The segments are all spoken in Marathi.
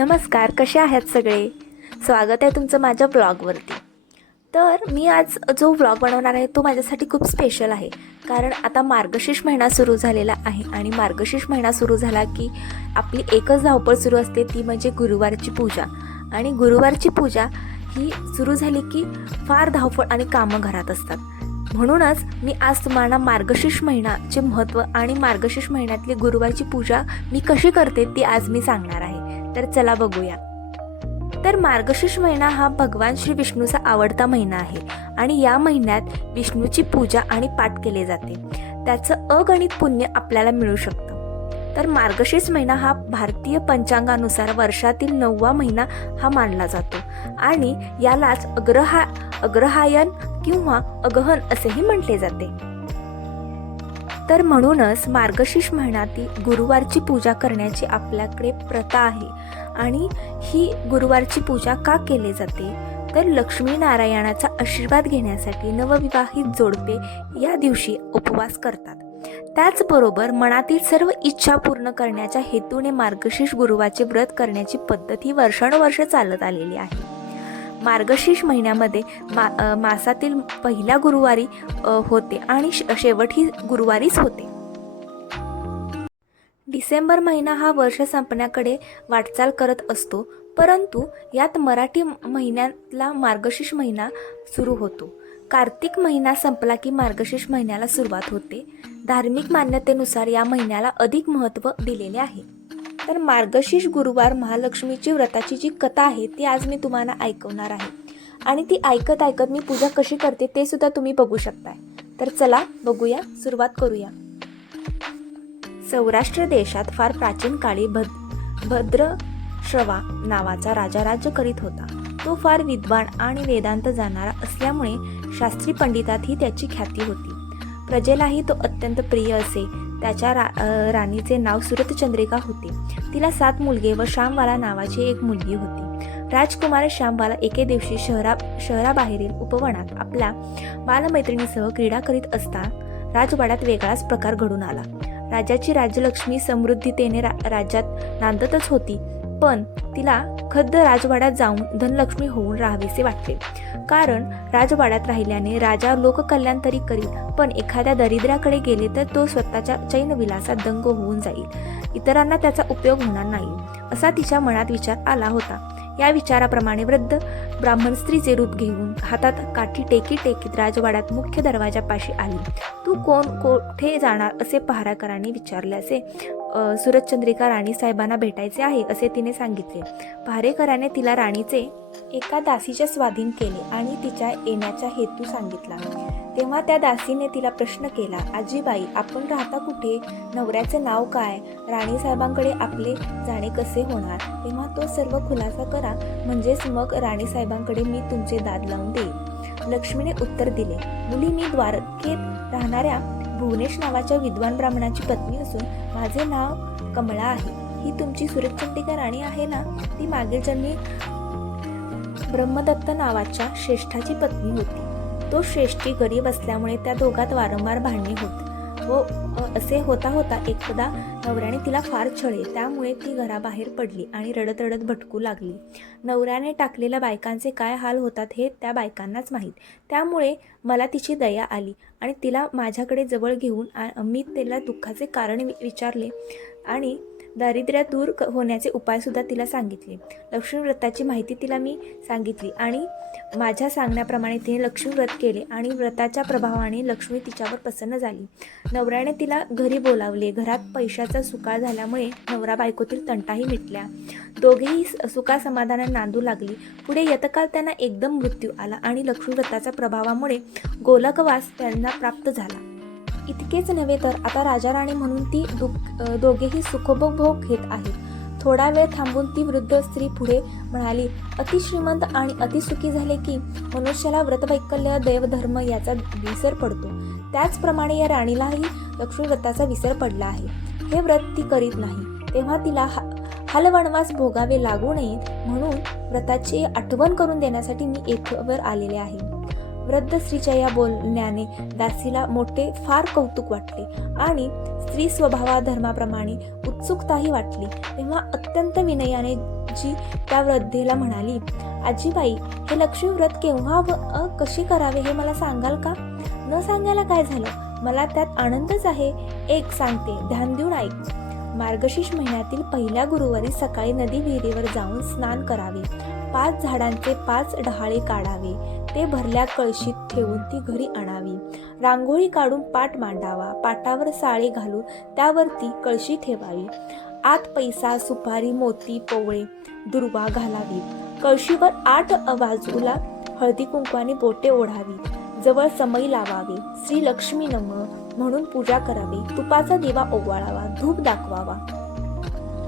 नमस्कार कसे आहेत सगळे? स्वागत आहे तुमचं माझ्या ब्लॉगवरती. तर मी आज जो ब्लॉग बनवणार आहे तो माझ्यासाठी खूप स्पेशल आहे. कारण आता मार्गशीर्ष महिना सुरू झालेला आहे आणि मार्गशीर्ष महिना सुरू झाला की आपली एकच धावपळ सुरू असते ती म्हणजे गुरुवारची पूजा. आणि गुरुवारची पूजा ही सुरू झाली की फार धावपळ आणि कामं घरात असतात. म्हणूनच मी आज तुम्हाला मार्गशीर्ष महिनाचे महत्त्व आणि मार्गशीर्ष महिन्यातली गुरुवारची पूजा मी कशी करते ती आज मी सांगणार आहे. तर चला बघूया. तर मार्गशीर्ष महिना हा भगवान श्री विष्णूचा आवडता महिना आहे आणि या महिन्यात विष्णूची पूजा आणि पाठ केले जाते. त्याचं अगणित पुण्य आपल्याला मिळू शकतं. तर मार्गशीर्ष महिना हा भारतीय पंचांगानुसार वर्षातील नववा महिना हा मानला जातो. आणि यालाच अग्रहा अग्रहायन किंवा अगहन असेही म्हटले जाते. तर म्हणूनच मार्गशीर्ष महिन्यातील गुरुवारची पूजा करण्याची आपल्याकडे प्रथा आहे. आणि ही गुरुवारची पूजा का केली जाते? तर लक्ष्मी नारायणाचा आशीर्वाद घेण्यासाठी नवविवाहित जोडपे या दिवशी उपवास करतात. त्याचबरोबर मनातील सर्व इच्छा पूर्ण करण्याच्या हेतूने मार्गशीर्ष गुरुवारचे व्रत करण्याची पद्धत ही वर्षानुवर्ष चालत आलेली आहे. मार्गशीर्ष महिन्यामध्ये मा मासातील पहिल्या गुरुवारी होते आणि श- शेवट ही गुरुवारीच होते. डिसेंबर महिना हा वर्ष संपण्याकडे वाटचाल करत असतो परंतु यात मराठी महिन्यातला मार्गशीर्ष महिना सुरू होतो. कार्तिक महिना संपला की मार्गशीर्ष महिन्याला सुरुवात होते. धार्मिक मान्यतेनुसार या महिन्याला अधिक महत्त्व दिलेले आहे. तर मार्गशीर्ष गुरुवार महालक्ष्मीची व्रताची जी कथा आहे ती आज मी तुम्हाला ऐकवणार आहे. आणि ती ऐकत ऐकत मी पूजा कशी करते ते सुद्धा तुम्ही बघू शकताय. तर चला बघूया सुरुवात करूया. सौराष्ट्र देशात फार प्राचीन काळी भद भद्रश्रवा नावाचा राजा राज्य करीत होता. तो फार विद्वान आणि वेदांत जाणारा असल्यामुळे शास्त्री पंडितातही त्याची ख्याती होती. प्रजेलाही तो अत्यंत प्रिय असे त्याच्या रा राणीचे नाव सुरतचंद्रिका होते. तिला सात मुलगे व श्यामवाला नावाची एक मुलगी होती. राजकुमार श्यामवाला एके दिवशी शहरा शहराबाहेरील उपवनात आपल्या बालमैत्रिणीसह क्रीडा करीत असता राजवाड्यात वेगळाच प्रकार घडून आला. राजाची राज्यलक्ष्मी समृद्धीतेने रा राज्यात नांदतच होती. पण तिला खद्द राजवाड्यात जाऊन धनलक्ष्मी होऊन राहावेसे वाटते कारण राजवाड्यात राहिल्याने राजा लोककल्याण तरी करील पण एखाद्या दरिद्राकडे गेले तर तो स्वतःच्या चैनविलासात दंग होऊन जाईल. इतरांना त्याचा उपयोग होणार नाही असा तिच्या मनात विचार आला होता. या विचाराप्रमाणे वृद्ध ब्राह्मण स्त्रीचे रूप घेऊन हातात काठी टेकी टेकीत राजवाड्यात मुख्य दरवाजापाशी आली. तू कोण? कोठे जाणार? असे पहाराकरांनी विचारले असे. सूरजचंद्रिका राणी साहेबांना भेटायचे आहे असे तिने सांगितले. भारेकराने तिला राणीचे एका दासीच्या स्वाधीन केले आणि तिच्या येण्याचा हेतू सांगितला. तेव्हा त्या दासीने तिला प्रश्न केला आजीबाई आपण राहता कुठे? नवऱ्याचे नाव काय? राणी साहेबांकडे आपले जाणे कसे होणार? तेव्हा तो सर्व खुलासा करा म्हणजेच मग राणी साहेबांकडे मी तुमचे दाद लावून देईन. लक्ष्मीने उत्तर दिले मुली मी द्वारकेत राहणाऱ्या भुवनेश नावाच्या विद्वान ब्राह्मणाची पत्नी असून माझे नाव कमळा आहे. ही तुमची सुरतचंडिका राणी आहे ना? ती मागील जन्मी ब्रह्मदत्त नावाच्या श्रेष्ठाची पत्नी होती. तो श्रेष्ठी गरीब असल्यामुळे त्या दोघात वारंवार भांडणे होती. हो, व असे होता होता एकदा नवऱ्याने तिला फार छळे त्यामुळे ती घराबाहेर पडली आणि रडत रडत भटकू लागली. नवऱ्याने टाकलेल्या बायकांचे काय हाल होतात हे त्या बायकांनाच माहीत. त्यामुळे मला तिची दया आली आणि तिला माझ्याकडे जवळ घेऊन मी तिला दुःखाचे कारण वि- विचारले आणि दारिद्र्य दूर क- होण्याचे उपायसुद्धा तिला सांगितले. लक्ष्मी व्रताची माहिती तिला मी सांगितली आणि माझ्या सांगण्याप्रमाणे तिने लक्ष्मी व्रत केले आणि व्रताच्या प्रभावाने लक्ष्मी तिच्यावर प्रसन्न झाली. नवऱ्याने तिला घरी बोलावले. घरात पैशाचा सुकाळ झाल्यामुळे नवरा बायकोतील तंटाही मिटल्या. दोघेही स- सुखासमाधानाने नांदू लागली. पुढे यतकाल त्यांना एकदम मृत्यू आला आणि लक्ष्मी व्रताच्या प्रभावामुळे गोलकवास त्यांना प्राप्त झाला. इतकेच नव्हे तर आता राजा राणी म्हणून ती दुःख दोघेही सुखोपभोग घेत आहेत. थोडा वेळ थांबून ती वृद्ध स्त्री पुढे म्हणाली अतिश्रीमंत आणि अतिसुखी झाले की मनुष्याला व्रतवैकल्य देवधर्म याचा विसर पडतो. त्याचप्रमाणे या राणीलाही लक्ष्मी व्रताचा विसर पडला आहे. हे व्रत ती करीत नाही. तेव्हा तिला हा हलवणवास भोगावे लागू नये म्हणून व्रताची आठवण करून देण्यासाठी मी येथवर आलेले आहे. वृद्ध स्त्रीच्या या बोलण्याने दासीला मोठे फार कौतुक वाटले आणि स्त्री स्वभावा धर्माप्रमाणे उत्सुकताही वाटली. तेव्हा अत्यंत विनयाने जी त्या वृद्धेला म्हणाली आजीबाई हे लक्ष्मी व्रत केव्हा व कशी करावे हे मला सांगाल का? न सांगायला काय झालं? मला त्यात आनंदच आहे. एक सांगते ध्यान देऊन ऐक. मार्गशीर्ष महिन्यातील पहिल्या गुरुवारी सकाळी नदी विहिरीवर जाऊन स्नान करावे. पाच झाडांचे पाच डहाळे काढावे. ते भरल्या कळशीत ठेवून ती घरी आणावी. रांगोळी काढून पाट मांडावा. पाटावर साळे घालून त्यावरती कळशी ठेवावी. आत पैसा सुपारी मोती पोवळे दुर्वा घालावी. कळशीवर आठ बाजूला हळदी कुंकवाने बोटे ओढावी. जवळ समई लावावे. श्री लक्ष्मी नम म्हणून पूजा करावी. तुपाचा दिवा ओवाळावा. धूप दाखवावा.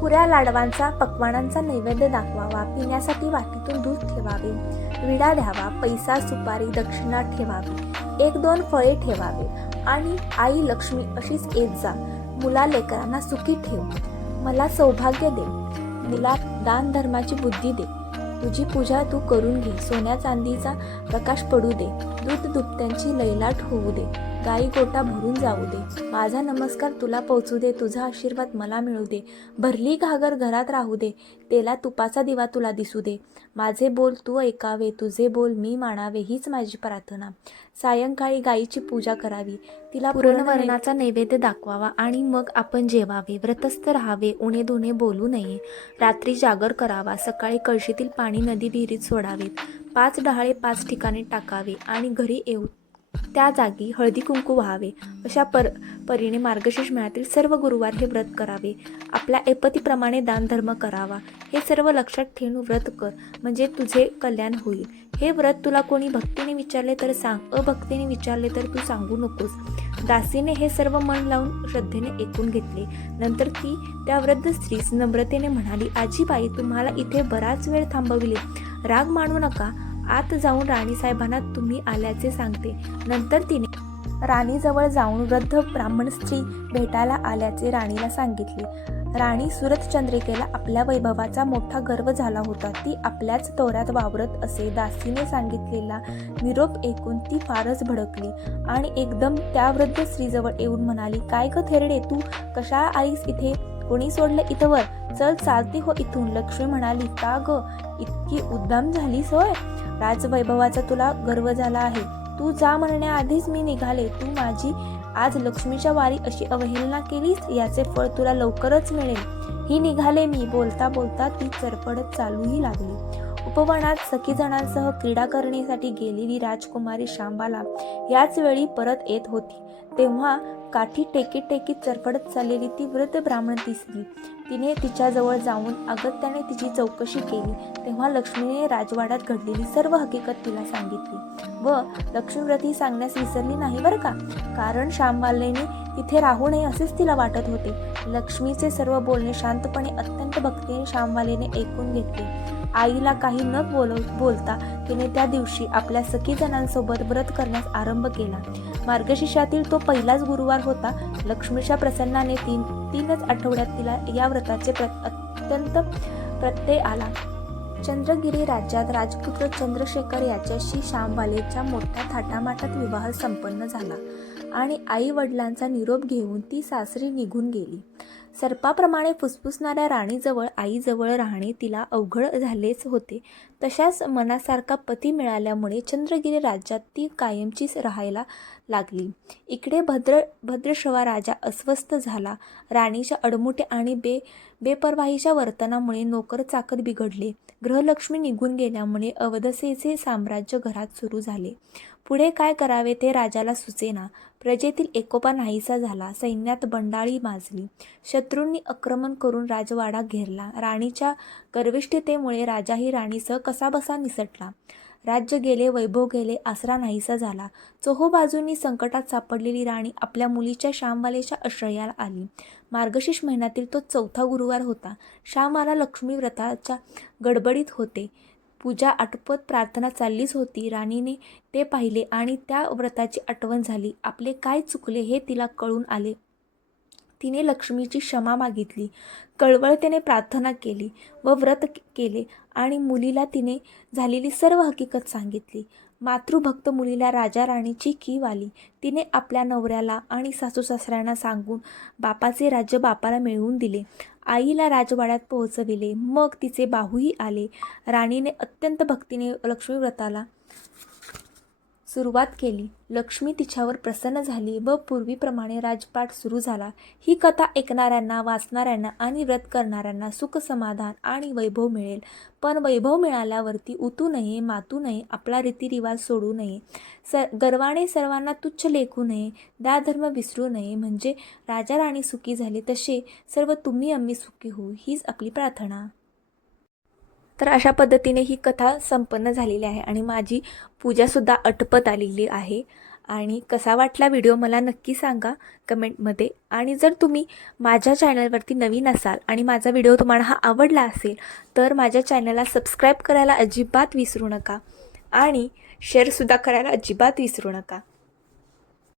पुऱ्या लाडवांचा पक्वानांचा नैवेद्य दाखवावा. पिण्यासाठी वाटीतून दूध ठेवावे. विडा द्यावा. पैसा सुपारी दक्षिणा ठेवावी. एक दोन फळे ठेवावे. आणि आई लक्ष्मी अशीच येत जा. मुला लेकरांना सुखी ठेव. मला सौभाग्य दे. मला दान धर्माची बुद्धी दे. तुझी पूजा तू करून घे. सोन्या चांदीचा प्रकाश पडू दे. दूध दुभत्यांची लैलाट होऊ दे. गाई गोटा भरून जाऊ दे. माझा नमस्कार तुला पोचू दे. तुझा आशीर्वाद मला मिळू दे. भरली घागर घरात राहू दे. तेला तुपाचा दिवा तुला दिसू दे. माझे बोल तू ऐकावे तुझे बोल मी मानावे हीच माझी प्रार्थना. सायंकाळी गायीची पूजा करावी. तिला पुरणवरणाचा नैवेद्य दाखवावा आणि मग आपण जेवावे. व्रतस्थ राहावे उणे दोने बोलू नये. रात्री जागर करावा. सकाळी कळशीतील पाणी नदी विहिरीत सोडावे. पाच डहाळे पाच ठिकाणी टाकावे आणि घरी येऊ त्या जागी हळदी कुंकू व्हावे. अशा पर परीने मार्गशीर्ष महिन्यातील सर्व गुरुवार हे व्रत करावे. आपल्या ऐपतीप्रमाणे दानधर्म करावा. हे सर्व लक्षात ठेवून व्रत कर. म्हणजे तुझे कल्याण होईल. हे व्रत तुला कोणी भक्तीने विचारले तर सांग. अभक्तीने विचारले तर तू सांगू नकोस. दासीने हे सर्व मन लावून श्रद्धेने ऐकून घेतले. नंतर ती त्या वृद्ध स्त्रीस नम्रतेने म्हणाली आजीबाई तुम्हाला इथे बराच वेळ थांबविले. राग मानू नका. आत जाऊन राणीसाहेबांना तुम्ही आल्याचे सांगते. नंतर तिने राणीजवळ जाऊन वृद्ध ब्राह्मण स्त्री भेटायला आल्याचे राणीला सांगितले. राणी सुरत चंद्रिकेला आपल्या वैभवाचा मोठा गर्व झाला होता. ती आपल्याच तोऱ्यात वावरत असे दासीने सांगितलेला निरोप ऐकून ती फारच भडकली आणि एकदम त्या वृद्ध स्त्रीजवळ येऊन म्हणाली काय ग थेरडे तू? कशा आलीस इथे? कोणी सोडलं इथवर? चल चालती हो इथून. लक्ष्मी म्हणाली का ग? इतकी उद्दाम झालीस होय? राजवैभवाचा तुला गर्व झाला आहे. तू जा म्हणण्याआधीच मी निघाले. तू माझी आज लक्ष्मीच्या वारी अशी अवहेलना केलीस याचे फळ तुला लवकरच मिळेल. ही निघाले मी. बोलता बोलता ती चरपडत चालूही लागली. उपवनात सखीजणांसह क्रीडा करण्यासाठी गेलेली राजकुमारी शांबाला याच वेळी परत येत होती. तेव्हा काठी टेकीत टेकीत चरपडत चाललेली ती वृद्ध ब्राह्मण दिसली. तिने तिच्याजवळ जाऊन अगत्याने तिची चौकशी केली. तेव्हा लक्ष्मीने राजवाड्यात घडलेली सर्व हकीकत तिला सांगितली. व लक्ष्मीव्रती ही सांगण्यास विसरली नाही बरं का? कारण श्यामबालेने तिथे राहू नये असेच तिला वाटत होते. लक्ष्मीचे सर्व बोलणे शांतपणे अत्यंत भक्तीने श्यामवालेने ऐकून घेतले. आईला काही न बोल बोलता तिने त्या दिवशी आपल्या सखीजणांसोबत व्रत करण्यास आरंभ केला. मार्गशीर्षातील तो पहिलाच गुरुवार होता. लक्ष्मीच्या प्रसन्नाने तीन तीनच आठवड्यात तिला या व्रताचे प्र अत्यंत प्रत्यय आला. चंद्रगिरी राज्यात राजपुत्र चंद्रशेखर याच्याशी शामवालेच्या मोठ्या थाटामाटात विवाह संपन्न झाला आणि आई वडिलांचा निरोप घेऊन ती सासरी निघून गेली. सर्पाप्रमाणे फुसफुसणाऱ्या राणीजवळ आईजवळ राहणे तिला अवघड झालेच होते. तशाच मनासारखा पती मिळाल्यामुळे चंद्रगिरी राज्यात ती कायमचीच राहायला लागली. इकडे भद्र भद्रश्रवा राजा अस्वस्थ झाला. राणीच्या अडमुटे आणि बे बेपरवाहीच्या वर्तनामुळे नोकर चाकर बिघडले. ग्रहलक्ष्मी निघून गेल्यामुळे अवधसेचे साम्राज्य घरात सुरू झाले. पुढे काय करावे ते राजाला सुचेना. प्रजेतील एकोपा नाहीसा झाला. सैन्यात बंडाळी माजली. शत्रूंनी आक्रमण करून राजवाडा घेरला. राणीच्या गर्विष्ठतेमुळे राजाही राणीसह कसाबसा निसटला. राज्य गेले वैभव गेले आसरा नाहीसा झाला. चोहो बाजूंनी संकटात सापडलेली राणी आपल्या मुलीच्या श्यामवालेच्या आश्रयाला आली. मार्गशीर्ष महिन्यातील तो चौथा गुरुवार होता. श्यामाला लक्ष्मी व्रताच्या गडबडीत होते. पूजा आटोपत प्रार्थना चाललीच होती. राणीने ते पाहिले आणि त्या व्रताची आठवण झाली. आपले काय चुकले हे तिला कळून आले. तिने लक्ष्मीची क्षमा मागितली. कळवळतेने प्रार्थना केली व व्रत केले आणि मुलीला तिने झालेली सर्व हकीकत सांगितली. मातृभक्त मुलीला राजा राणीची कीव आली. तिने आपल्या नवऱ्याला आणि सासू सासऱ्यांना सांगून बापाचे राज्य बापाला मिळवून दिले. आईला राजवाड्यात पोहोचविले. मग तिचे बाहूही आले. राणीने अत्यंत भक्तीने लक्ष्मीव्रताला सुरुवात केली. लक्ष्मी तिच्यावर प्रसन्न झाली व पूर्वीप्रमाणे राजपाठ सुरू झाला. ही कथा ऐकणाऱ्यांना वाचणाऱ्यांना आणि व्रत करणाऱ्यांना सुख समाधान आणि वैभव मिळेल. पण वैभव मिळाल्यावरती उतू नये मातू नये आपला रीतिरिवाज सोडू नये. स गर्वाने सर्वांना तुच्छ लेखू नये दाधर्म विसरू नये. म्हणजे राजा राणी सुखी झाले तसे सर्व तुम्ही आम्ही सुखी होऊ हीच आपली प्रार्थना. तर अशा पद्धतीने ही कथा संपन्न झालेली आहे आणि माझी पूजासुद्धा अटपत आलेली आहे. आणि कसा वाटला व्हिडिओ मला नक्की सांगा कमेंटमध्ये. आणि जर तुम्ही माझ्या चॅनलवरती नवीन असाल आणि माझा व्हिडिओ तुम्हाला हा आवडला असेल तर माझ्या चॅनलला सबस्क्राईब करायला अजिबात विसरू नका. आणि शेअरसुद्धा करायला अजिबात विसरू नका.